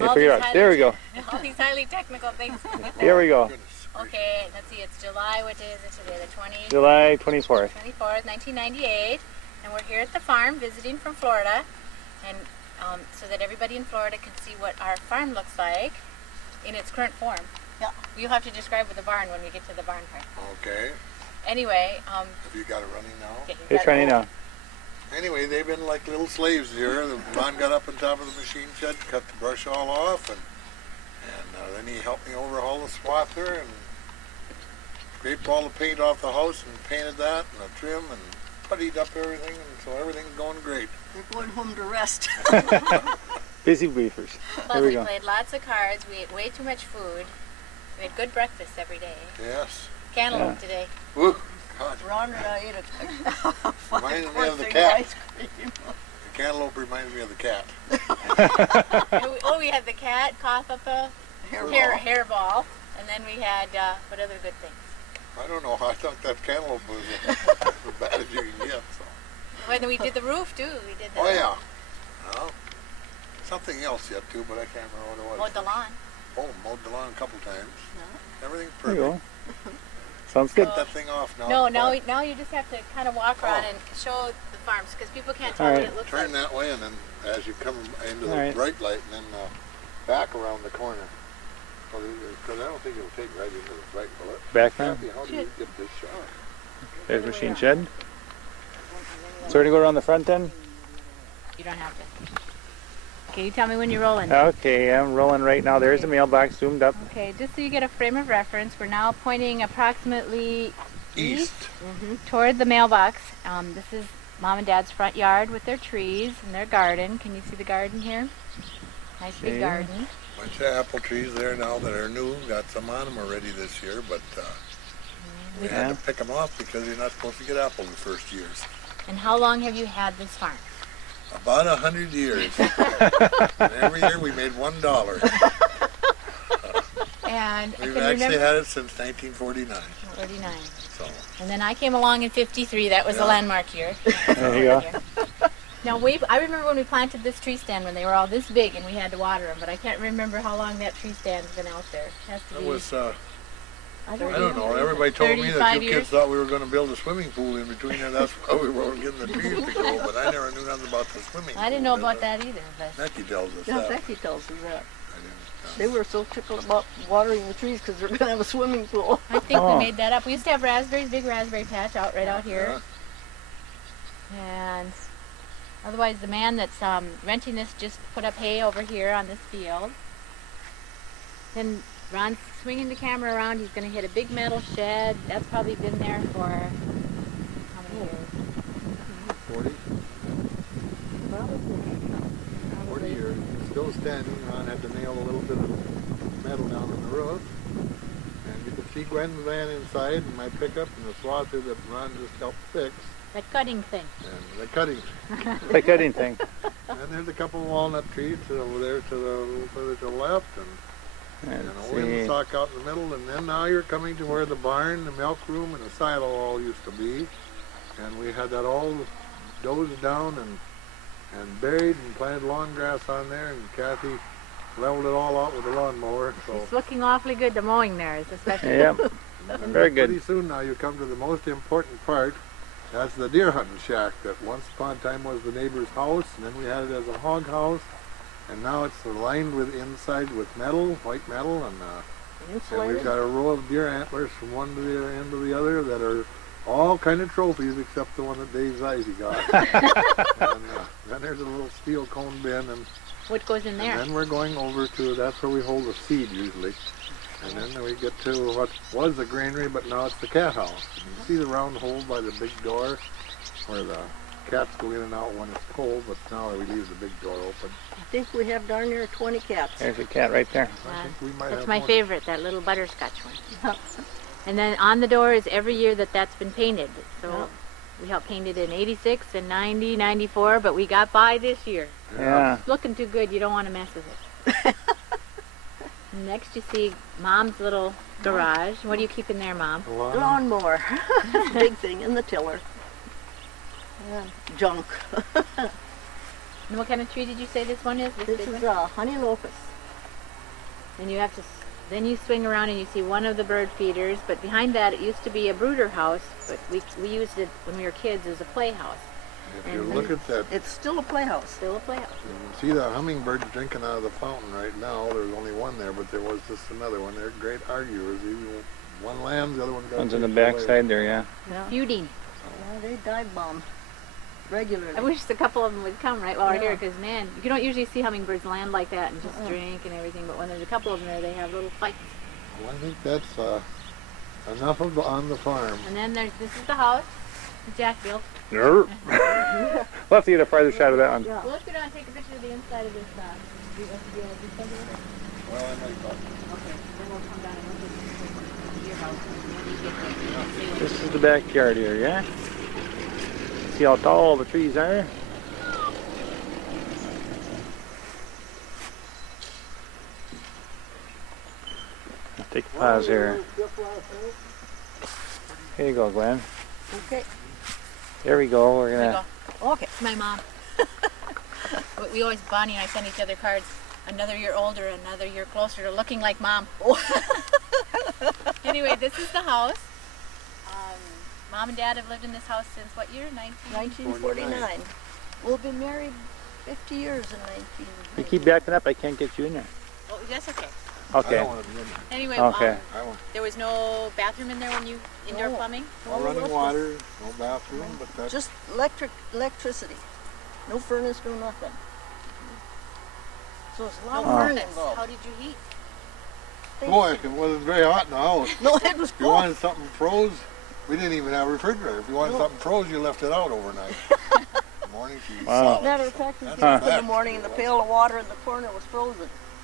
Okay, figure it out. There we go. All these highly technical things. Here we go. Okay, let's see, it's July, what day is it today? The 20th? July 24th. 24th, 1998. And we're here at the farm visiting from Florida. And so that everybody in Florida can see what our farm looks like in its current form. Yeah. You'll have to describe with the barn when we get to the barn part. Okay. Anyway. Have you got it running now? Okay, It's running now. Anyway, they've been like little slaves here. The Ron got up on top of the machine shed, cut the brush all off, and then he helped me overhaul the swather and scraped all the paint off the house and painted that and the trim and puttied up everything, and so everything's going great. We're going home to rest. Busy beefers. Plus Here we go. played lots of cards. We ate way too much food. We had good breakfast every day. Yes. Cantaloupe today. Woo, God. Ron and I ate a Reminded me of the cat. The cantaloupe reminds me of the cat. We had the cat cough up a hairball, and then we had what other good things? I don't know. I thought that cantaloupe was as bad as you can get. So. When we did the roof too, we did that. Oh yeah. Well, something else yet too, but I can't remember what it was. Mowed the lawn. Oh, mowed the lawn a couple times. Yeah. Everything's There you perfect. go. Sounds good. Cut that thing off now. No, now you just have to kind of walk around and show the farms because people can't tell what it looks Turn like. that way, and then as you come into the Right. bright light, and then back around the corner. Because I don't think it'll take right into the bright bullet. Background. How do you get this shot? There's machine shed. So we're going to go around the front end? You don't have to. Okay, you tell me when you're rolling. Okay, I'm rolling right now. There's the mailbox zoomed up. Okay, just so you get a frame of reference, we're now pointing approximately east toward the mailbox. This is Mom and Dad's front yard with their trees and their garden. Can you see the garden here? Nice big garden. Bunch of apple trees there now that are new. Got some on them already this year, but we had to pick them off because you're not supposed to get apples the first years. And how long have you had this farm? About 100 years. And every year we made $1. And We've actually had it since 1949. 49. So. And then I came along in 53. That was a landmark year. There you go. Now, I remember when we planted this tree stand when they were all this big and we had to water them, but I can't remember how long that tree stand's been out there. It has to That be... was, I don't know. Everybody told me that you kids thought we were going to build a swimming pool in between there. That's why we were getting the trees to grow, but I never knew nothing about the swimming pool. I didn't know about that either. But Becky tells us Yeah, that. Becky tells us that. I didn't. They were so tickled about watering the trees because they're going to have a swimming pool. I think we made that up. We used to have raspberries, big raspberry patch out here. And otherwise, the man that's renting this just put up hay over here on this field. Then Ron's swinging the camera around. He's going to hit a big metal shed. That's probably been there for how many years? 40? Probably. 40 years. It's still standing. Ron had to nail a little bit of metal down on the roof. And you can see Gwen's van inside and my pickup and the swather that Ron just helped fix. That cutting thing. And the cutting. The cutting thing. And there's a couple of walnut trees over there further to the left. And a windsock out in the middle, and then now you're coming to where the barn, the milk room, and the silo all used to be. And we had that all dozed down and buried and planted lawn grass on there, and Kathy leveled it all out with a lawnmower. So It's looking awfully good, the mowing there, especially. Yep. Very good. Pretty soon now you come to the most important part. That's the deer hunting shack that once upon a time was the neighbor's house, and then we had it as a hog house. And now it's lined with inside with metal, white metal, and we've got a row of deer antlers from one to the end of the other that are all kind of trophies except the one that Dave Zeise got. And then there's a little steel cone bin, and What goes in there? And then we're going over to, that's where we hold the seed usually. And then we get to what was the granary, but now it's the cat house. You see the round hole by the big door where the cats go in and out when it's cold, but now we leave the big door open. I think we have darn near 20 cats. There's a cat right there. I think we might That's have my more. favorite, that little butterscotch one. And then on the door is every year that's been painted. So we helped paint it in 86 and 90, 94, but we got by this year. Yeah. It's looking too good, you don't want to mess with it. Next you see Mom's little garage. What do you keep in there, Mom? Lawnmower. Big thing, in the tiller. Junk. And what kind of tree did you say this one is? This big is one? honey locust. Then you have to, then you swing around and you see one of the bird feeders, but behind that it used to be a brooder house, but we used it when we were kids as a playhouse. If you look at that, It's still a playhouse. Still a playhouse. you can see the hummingbirds drinking out of the fountain right now. There's only one there, but there was just another one. They're great arguers. One lands, the other one got. One's on the back side there, yeah. Yeah. Feuding. Yeah, they dive bomb regularly. I wish a couple of them would come right while we're Yeah. here, because man, you don't usually see hummingbirds land like that and just drink and everything, but when there's a couple of them there, they have little fights. Well, I think that's enough of on the farm. And then this is the house Jack built. We'll have to get a farther shot of that one. Yeah. Well, let's go down and take a picture of the inside of this. Do you want to do something with it? Well, I might not. Okay, then we'll come down and look at your house when you get there. This is the backyard here, yeah? See how tall the trees are? Take a pause here. Here you go, Gwen. Okay. There we go. We're gonna. Okay. It's my mom. We always, Bonnie and I send each other cards. Another year older, another year closer to looking like mom. Anyway, this is the house. Mom and Dad have lived in this house since what year? 1949. We've been married 50 years in 19. You keep backing up. I can't get you in there. Oh, that's okay. I Okay. don't want to be in there. Anyway, Okay. I want there was no bathroom in there when you indoor No. plumbing. no running water, no bathroom, but that's Just electricity. No furnace, no nothing. So it's a lot No of work furnace. involved. How did you heat? boy, it wasn't very hot in the house. No, it was If you cold. wanted something froze, we didn't even have a refrigerator. If you wanted No. something froze, you left it out overnight. In the morning, she was Wow. solid. Matter of fact, we That's get up in a the fact. morning and the pail of water in the corner was frozen.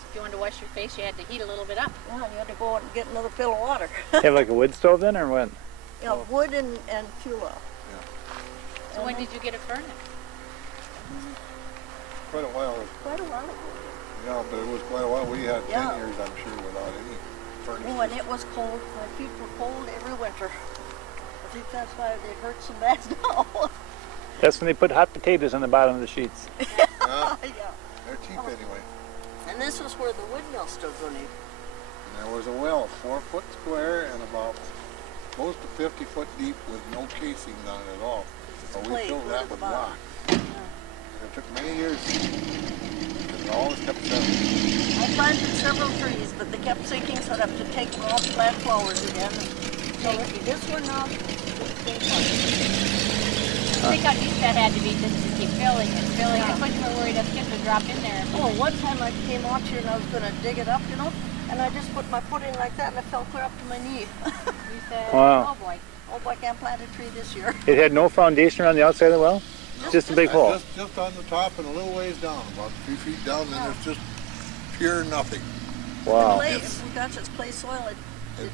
If you wanted to wash your face, you had to heat a little bit up. Yeah, you had to go out and get another pail of water. You have like a wood stove then, or what? Yeah, wood and fuel oil. So when did you get a furnace? Quite a while. Quite a while ago. Yeah, but it was quite a while. We had Yeah. 10 years, I'm sure, without any furnace. Oh, and it was cold. My feet were cold every winter. I think that's why they hurt so bad now. That's when they put hot potatoes on the bottom of the sheets. Yeah, Yeah. they're cheap anyway. And this was where the windmill stood running. And there was a well, 4 foot square and about close to 50 foot deep with no casing on it at all. So we clay, filled right that at the with bottom. rock. And it took many years. And it always kept settling. I planted several trees, but they kept sinking, so I'd have to take them off, plant flowers again. So this one now, it's I think how deep that had to be just to keep filling it, filling Yeah. it. When you were worried a skip would drop in there. Oh, one time I came out here and I was going to dig it up, you know, and I just put my foot in like that and it fell clear up to my knee. You said, Wow. oh boy. Oh, I can't plant a tree this year. It had no foundation around the outside of the well? Just a big hole. Just on the top and a little ways down, about 3 feet down, and there's just pure nothing. Wow. Clay, if we got this clay soil, it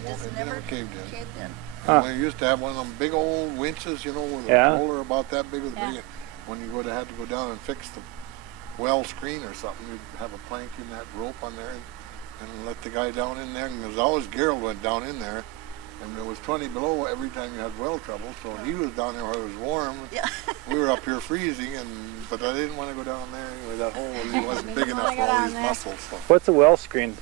just It never never caved in. caved in. Huh. We used to have one of them big old winches, you know, with Yeah. a roller about that big with Yeah. big. When you would have had to go down and fix the well screen or something, you'd have a plank in that rope on there and let the guy down in there. And there was always Gerald went down in there, and it was 20 below every time you had well trouble. So he was down there where it was warm. Yeah. We were up here freezing, but I didn't want to go down there anyway. That hole wasn't big Didn't enough wanna for go all down these there. muscles. So. What's a well screen?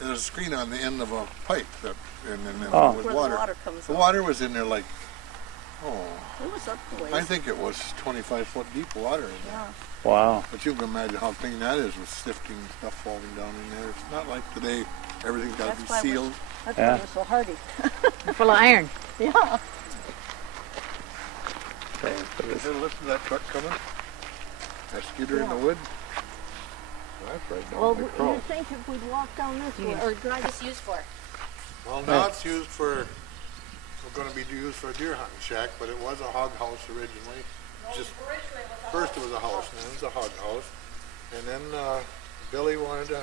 There's a screen on the end of a pipe that, and then Oh. with Where water. the water comes The up. water was in there like, It was up the way. I think it was 25 foot deep water in there. Yeah. Wow. But you can imagine how clean that is with sifting stuff falling down in there. It's not like today, everything's got to That's be why it was- sealed. That's Yeah. why it was so hardy. Full of iron. Yeah. Okay, so You this- ever listen to that truck coming? That skidder in the wood? That's right down Well, the you cross. think if we'd walk down this way or drive What's this used for? Well, now it's used for, we're going to be used for a deer hunting shack, but it was a hog house originally. Just first it was a house, and then it was a hog house. And then Billy wanted to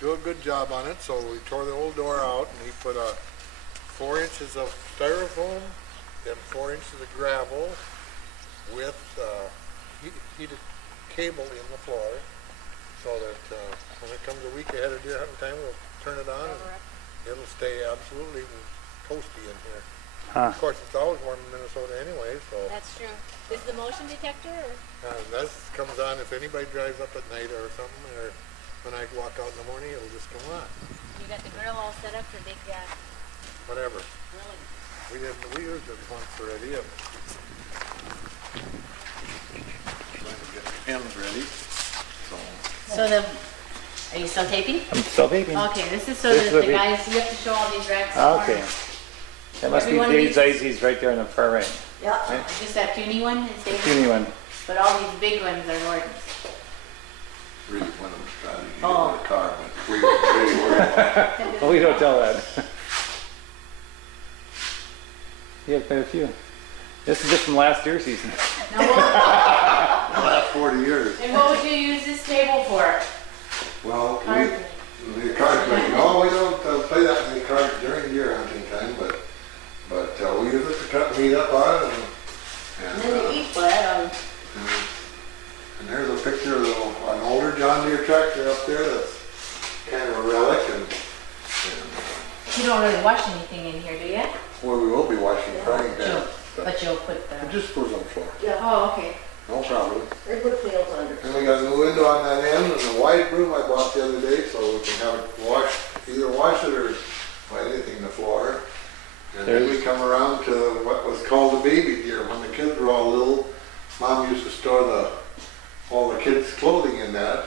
do a good job on it, so we tore the old door out, and he put 4 inches of styrofoam and 4 inches of gravel with heated cable in the floor, so that when it comes a week ahead of deer hunting time, we'll turn it on and it'll stay absolutely toasty in here. Huh. Of course, it's always warm in Minnesota anyway, so That's true. Is the motion detector? Or? that comes on if anybody drives up at night or something, or when I walk out in the morning, it'll just come on. You got the grill all set up for big Whatever. grilling. We used it once already. Trying to get the pins ready. So the, are you still taping? I'm still taping. Okay, this is so This that is the a big- guys, you have to show all these racks. Okay. That must be Everyone Gwen needs- Zeise's right there on the far right. Yeah. Right? Just that puny one is The David's, puny one. but all these big ones are Lorden's. Really one of them trying to get Oh. in the car, but we were really worried about it. Well, we don't tell that. You have quite a few. This is just from last year's season. Now, what, The last 40 years. and what would you use this table for? Well, Card? the cards, no, we don't play that many cards during deer hunting time, but we use it to cut meat up on, And then they eat that. and there's a picture of an older John Deere tractor up there that's kind of a relic, and You don't really wash anything in here, do you? well, we will be washing frying You'll- pan. But you'll put It the, just goes on the floor, Yeah, oh, okay. no problem. they put pails under. And we got a new window on that end, and a wide broom I bought the other day, so we can have it washed, either wash it or lay anything in the floor. And then we come around to what was called the baby deer. When the kids were all little, Mom used to store all the kids' clothing in that,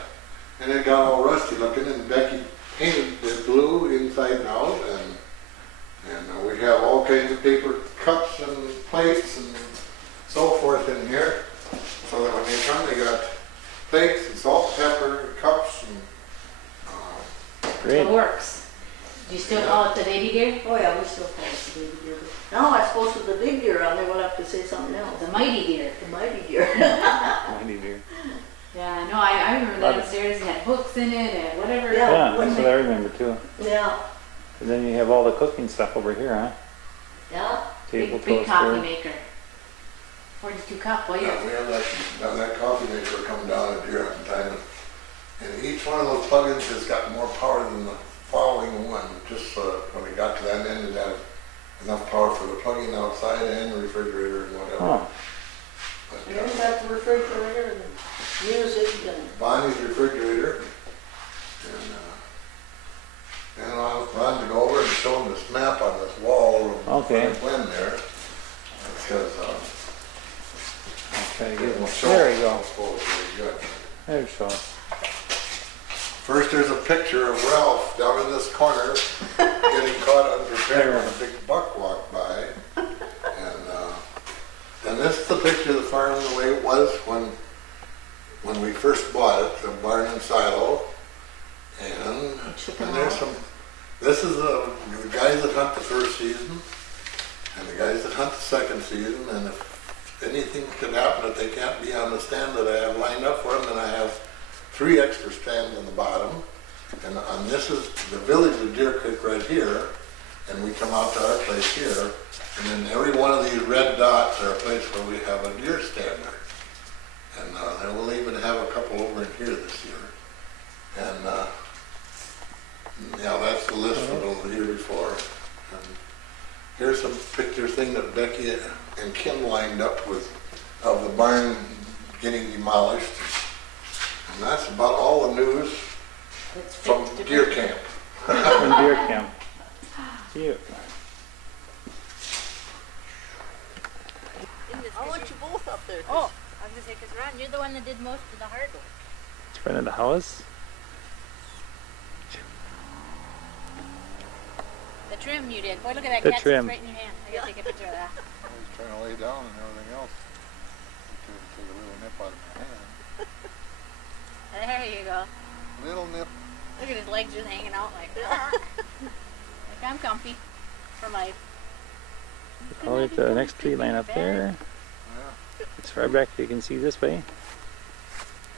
and it got all rusty looking, and Becky painted it blue inside and out, and we have all kinds of paper cups and plates and so forth in here, so that when they come, they got plates and salt, pepper, cups, and Great. It works. Do you still call it the baby deer? Oh yeah, we still call it the baby deer. Now I suppose with the big deer on there, we'll have to say something else. The mighty deer. The mighty deer. Mighty deer. Yeah, no, I remember Love that it. upstairs, it had hooks in it and whatever. Yeah. Yeah, when that's they- what I remember too. Yeah, And then you have all the cooking stuff over here, huh? yeah. Table Big coffee toaster. maker. 42 cup, well, we you're, have that coffee maker come down at deer hunting time, and each one of those plugins has got more power than the following one, just so that when we got to that end, it had enough power for the plug-in outside and the refrigerator and whatever. Oh, But, And then got the refrigerator and music and Bonnie's refrigerator, and I wanted to go over and show them this map on this wall of Okay. Gwen there, because try to get it will it. show. There we go. Oh, very good. There we go. First, there's a picture of Ralph down in this corner getting caught unprepared when a big buck walked by. And this is the picture of the farm the way it was when we first bought it, the barn and silo. And there's some, this is the guys that hunt the first season and the guys that hunt the second season. And if anything could happen that they can't be on the stand that I have lined up for them, then I have 3 extra stands on the bottom. And this is the village of Deer Creek right here. And we come out to our place here. And then every one of these red dots are a place where we have a deer stander. And we'll even have a couple over in here this year. And yeah, that's the list from over here before. And here's some pictures thing that Becky and Kim lined up with of the barn getting demolished. And that's about all the news it's from fit to deer burn. camp. From deer camp. Cute. I want you both up there. Oh, I was gonna say, because Ron, you're the one that did most of the hard work. It's front of the house. The trim you did. Boy, look at that The cat trim. right in your hand. I gotta take a picture of that. I was trying to lay down and everything else. Take a little nip out of my hand. There you go. Little nip. Look at his legs just hanging out like that. Like I'm comfy for life. Call it the next tree line up there. Yeah. As far back as you can see this way.